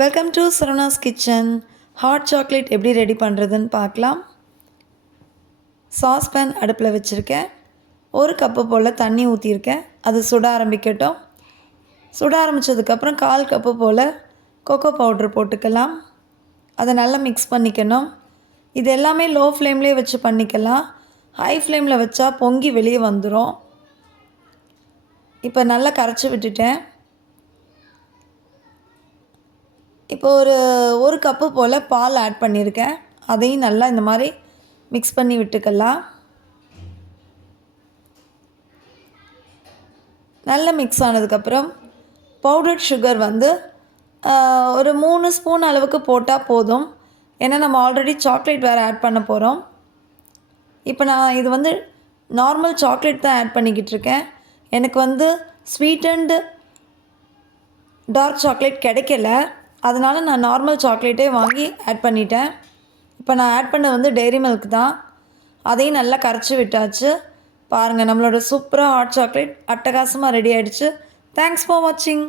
Welcome to Saravanas kitchen. Hot chocolate எப்படி ready பண்ணுறதுன்னு பார்க்கலாம். சாஸ்பேன் அடுப்பில் வச்சுருக்கேன். 1 கப்பு போல் தண்ணி ஊற்றிருக்கேன். அது சுட ஆரம்பிக்கட்டும். சுட ஆரம்பித்ததுக்கப்புறம் 1/4 கப்பு போல் கொக்கோ பவுட்ரு போட்டுக்கலாம். அதை நல்லா மிக்ஸ் பண்ணிக்கணும். இது எல்லாமே லோ ஃப்ளேம்லேயே வச்சு பண்ணிக்கலாம். ஹை ஃப்ளேமில் வச்சா பொங்கி வெளியே வந்துடும். இப்போ நல்லா கரைச்சி விட்டுட்டேன். இப்போ ஒரு கப்பு போல் பால் ஆட் பண்ணியிருக்கேன். அதையும் நல்லா இந்த மாதிரி மிக்ஸ் பண்ணி விட்டுக்கலாம். நல்லா மிக்ஸ் ஆனதுக்கப்புறம் பவுடர்ட் சுகர் ஒரு 3 ஸ்பூன் அளவுக்கு போட்டால் போதும். ஏன்னா நம்ம ஆல்ரெடி சாக்லேட் வேறு ஆட் பண்ண போகிறோம். இப்போ நான் இது நார்மல் சாக்லேட் தான் ஆட் பண்ணிக்கிட்டு இருக்கேன். எனக்கு ஸ்வீட் அண்ட் டார்க் சாக்லேட் கிடைக்கல. அதனால் நான் நார்மல் சாக்லேட்டே வாங்கி ஆட் பண்ணிட்டேன். இப்போ நான் ஆட் பண்ண டெய்ரி மில்க் தான். அதையும் நல்லா கரைச்சி விட்டாச்சு. பாருங்கள், நம்மளோட சூப்பராக ஹாட் சாக்லேட் அட்டகாசமாக ரெடி ஆகிடுச்சு. தேங்க்ஸ் ஃபார் வாட்சிங்.